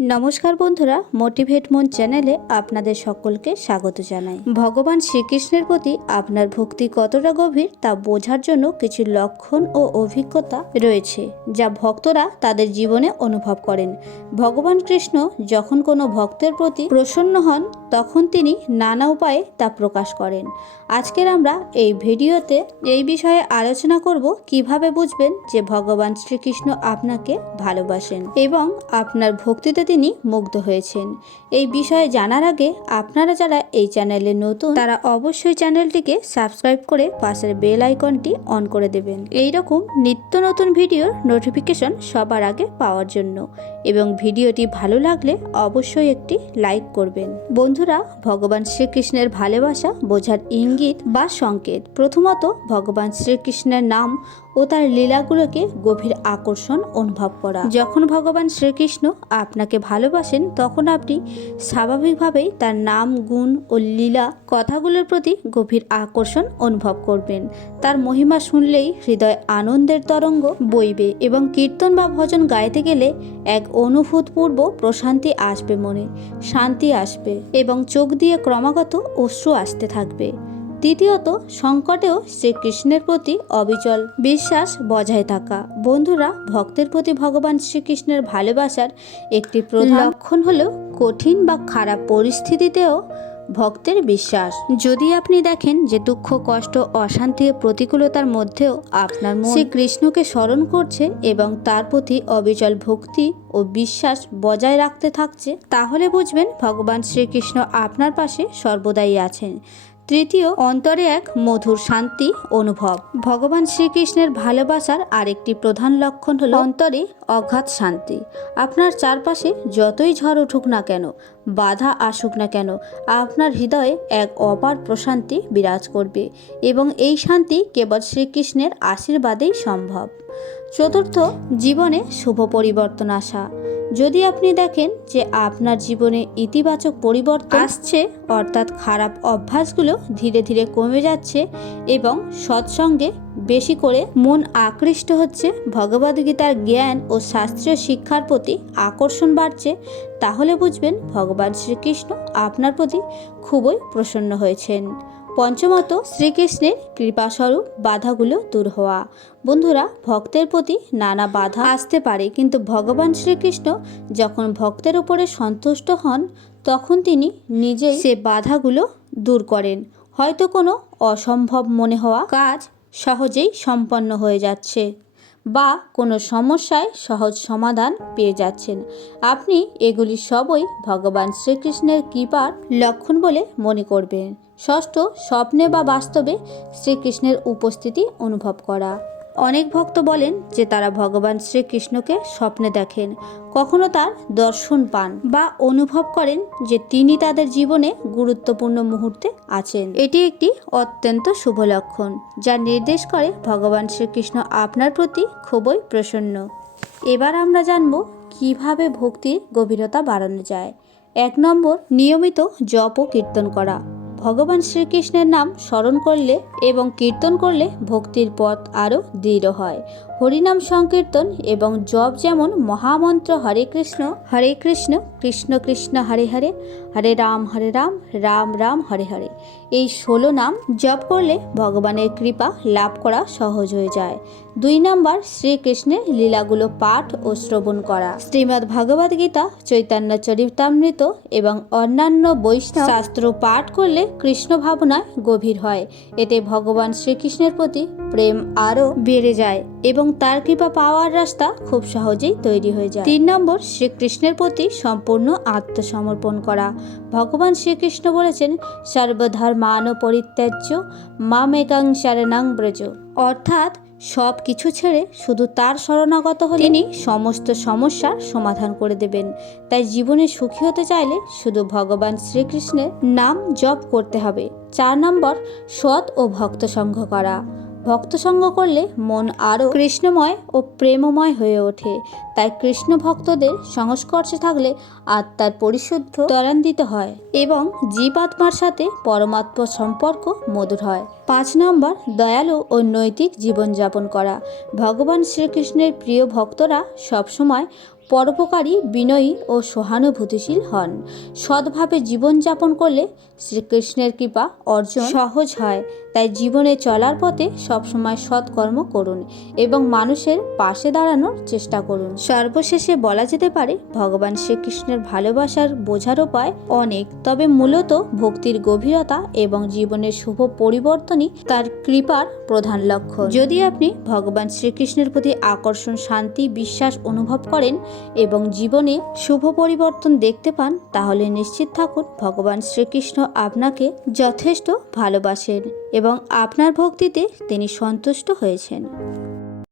নমস্কার বন্ধুরা মোটিভেট মন চ্যানেলে আপনাদের সকলকে স্বাগত জানাই। ভগবান শ্রীকৃষ্ণের প্রতি আপনার ভক্তি কতটা গভীর তা বোঝার জন্য কিছু লক্ষণ ও অভিজ্ঞতা রয়েছে, যা ভক্তরা তাদের জীবনে অনুভব করেন। ভগবান কৃষ্ণ যখন কোনো ভক্তের প্রতি প্রসন্ন হন, তখন তিনি নানা উপায়ে তা প্রকাশ করেন। আজকের আমরা এই ভিডিওতে এই বিষয়ে আলোচনা করব, কীভাবে বুঝবেন যে ভগবান শ্রীকৃষ্ণ আপনাকে ভালোবাসেন এবং আপনার ভক্তিতে তিনি মুগ্ধ হয়েছেন। এই বিষয়ে জানার আগে আপনারা যারা এই চ্যানেলে নতুন, তারা অবশ্যই চ্যানেলটিকে সাবস্ক্রাইব করে পাশের বেল আইকনটি অন করে দেবেন। এই রকম নিত্য নতুন ভিডিওর নোটিফিকেশন সবার আগে পাওয়ার জন্য এবং ভিডিওটি ভালো লাগলে অবশ্যই একটি লাইক করবেন। বন্ধুরা, ভগবান শ্রীকৃষ্ণের ভালোবাসা বোঝার ইঙ্গিত বা সংকেত। প্রথমত, ভগবান শ্রীকৃষ্ণের নাম ও তার লীলাগুলোকে গভীর আকর্ষণ অনুভব করা। যখন ভগবান শ্রীকৃষ্ণ আপনাকে ভালোবাসেন, তখন আপনি স্বাভাবিকভাবেই তার নাম, গুণ ও লীলা কথাগুলোর প্রতি গভীর আকর্ষণ অনুভব করবেন। তার মহিমা শুনলেই হৃদয় আনন্দের তরঙ্গ বইবে এবং কীর্তন বা ভজন গাইতে গেলে এক অনুভূতপূর্ব প্রশান্তি আসবে মনে, শান্তি আসবে এবং চোখ দিয়ে ক্রমাগত অশ্রু আসতে থাকবে। দ্বিতীয়ত সংকটেও শ্রীকৃষ্ণের প্রতি অবিচল বিশ্বাস বজায় থাকা। বন্ধুরা ভক্তের প্রতি ভগবান শ্রীকৃষ্ণের ভালোবাসার একটি প্রধান লক্ষণ হলো কঠিন বা খারাপ পরিস্থিতিতেও ভক্তের বিশ্বাস। যদি আপনি দেখেন যে দুঃখ কষ্ট অশান্তি প্রতিকূলতার মধ্যেও আপনার মন শ্রীকৃষ্ণকে স্মরণ করছে এবং তার প্রতি অবিচল ভক্তি ও বিশ্বাস বজায় রাখতে থাকছে তাহলে বুঝবেন ভগবান শ্রীকৃষ্ণ আপনার পাশে সর্বদাই আছেন। তৃতীয় অন্তরে এক মধুর শান্তি, অনুভব। ভগবান শ্রীকৃষ্ণের ভালোবাসার আরেকটি প্রধান লক্ষণ হল অন্তরে অগাধ শান্তি। আপনার চারপাশে যতই ঝড় উঠুক না কেন, বাধা আসুক না কেন, আপনার হৃদয়ে এক অপার প্রশান্তি বিরাজ করবে এবং এই শান্তি কেবল শ্রীকৃষ্ণের আশীর্বাদেই সম্ভব। চতুর্থ, জীবনে শুভ পরিবর্তন আসা। যদি আপনি দেখেন যে আপনার জীবনে ইতিবাচক পরিবর্তন আসছে, অর্থাৎ খারাপ অভ্যাসগুলো ধীরে ধীরে কমে যাচ্ছে এবং সৎসঙ্গে বেশি করে মন আকৃষ্ট হচ্ছে ভগবদ্গীতার জ্ঞান ও শাস্ত্রীয় শিক্ষার প্রতি আকর্ষণ বাড়ছে, তাহলে বুঝবেন ভগবান শ্রীকৃষ্ণ আপনার প্রতি খুবই প্রসন্ন হয়েছেন। পঞ্চমত শ্রীকৃষ্ণের কৃপাস্বরূপ বাধাগুলো দূর হওয়া। বন্ধুরা, ভক্তের প্রতি নানা বাধা আসতে পারে, কিন্তু ভগবান শ্রীকৃষ্ণ যখন ভক্তের উপরে সন্তুষ্ট হন, তখন তিনি নিজেই সে বাধাগুলো দূর করেন। হয়তো কোনো অসম্ভব মনে হওয়া কাজ সহজেই সম্পন্ন হয়ে যাচ্ছে বা কোনো সমস্যায় সহজ সমাধান পেয়ে যাচ্ছেন। আপনি এগুলি সবই ভগবান শ্রীকৃষ্ণের কৃপার লক্ষণ বলে মনে করবেন। ষষ্ঠ স্বপ্নে বা বাস্তবে শ্রীকৃষ্ণের উপস্থিতি অনুভব করা। অনেক ভক্ত বলেন যে তারা ভগবান শ্রীকৃষ্ণকে স্বপ্নে দেখেন, কখনো তার দর্শন পান বা অনুভব করেন যে তিনি তাদের জীবনে গুরুত্বপূর্ণ মুহূর্তে আছেন। এটি একটি অত্যন্ত শুভ লক্ষণ, যা নির্দেশ করে ভগবান শ্রীকৃষ্ণ আপনার প্রতি খুবই প্রসন্ন। এবার আমরা জানব কীভাবে ভক্তির গভীরতা বাড়ানো যায়। এক নম্বর, নিয়মিত জপ ও কীর্তন করা। ভগবান শ্রীকৃষ্ণের নাম স্মরণ করলে এবং কীর্তন করলে ভক্তির পথ আরও দৃঢ় হয়। হরিনাম সংকীর্তন এবং জপ যেমন মহামন্ত্র হরে কৃষ্ণ হরে কৃষ্ণ কৃষ্ণ কৃষ্ণ হরে হরে হরে রাম হরে রাম রাম রাম হরে হরে। এই ষোলো নাম জপ করলে ভগবানের কৃপা লাভ করা সহজ হয়ে যায়। দুই নম্বর শ্রীকৃষ্ণের লীলাগুলো পাঠ ও শ্রবণ করা। শ্রীমদ্ ভগবদ গীতা, চৈতন্য চরিতামৃত এবং অন্যান্য বৈষ্ণব শাস্ত্র পাঠ করলে কৃষ্ণ ভাবনায় গভীর হয়। এতে ভগবান শ্রীকৃষ্ণের প্রতি প্রেম আরও বেড়ে যায় এবং তার কৃপা পাওয়ার রাস্তা খুব সহজেই তৈরি হয়ে যায়। তিন নম্বর শ্রীকৃষ্ণের প্রতি সম্পূর্ণ আত্মসমর্পণ করা। ভগবান শ্রীকৃষ্ণ বলেছেন সর্বধর্মান পরিত্যাজ্য মামেকাং শরণাং ব্রজ। অর্থাৎ সব কিছু ছেড়ে শুধু তার শরণাগত হলে তিনি সমস্ত সমস্যার সমাধান করে দেবেন। তাই জীবনে সুখী হতে চাইলে শুধু ভগবান শ্রীকৃষ্ণের নাম জপ করতে হবে। চার নম্বর, সৎ ও ভক্ত সংঘ করা। ভক্ত সঙ্গ করলে মন আরও কৃষ্ণময় ও প্রেমময় হয়ে ওঠে। তাই কৃষ্ণ ভক্তদের সংস্পর্শে থাকলে আত্মার পরিশুদ্ধ ত্বরান্বিত হয় এবং জীবাত্মার সাথে পরমাত্ম সম্পর্ক মধুর হয়। পাঁচ নম্বর, দয়ালু ও নৈতিক জীবনযাপন করা। ভগবান শ্রীকৃষ্ণের প্রিয় ভক্তরা সবসময় পরোপকারী, বিনয়ী ও সহানুভূতিশীল হন। সৎভাবে জীবনযাপন করলে শ্রীকৃষ্ণের কৃপা অর্জন সহজ হয়। তাই জীবনে চলার পথে সবসময় সৎকর্ম করুন এবং মানুষের পাশে দাঁড়ানোর চেষ্টা করুন। সর্বশেষে বলা যেতে পারে, ভগবান শ্রীকৃষ্ণের ভালোবাসার বোঝার উপায় অনেক, তবে মূলত ভক্তির গভীরতা এবং জীবনের শুভ পরিবর্তনই তার কৃপার প্রধান লক্ষ্য। যদি আপনি ভগবান শ্রীকৃষ্ণের প্রতি আকর্ষণ, শান্তি, বিশ্বাস অনুভব করেন এবং জীবনে শুভ পরিবর্তন দেখতে পান, তাহলে নিশ্চিত থাকুন ভগবান শ্রীকৃষ্ণ আপনাকে যথেষ্ট ভালোবাসেন এবং আপনার ভক্তিতে তিনি সন্তুষ্ট হয়েছেন।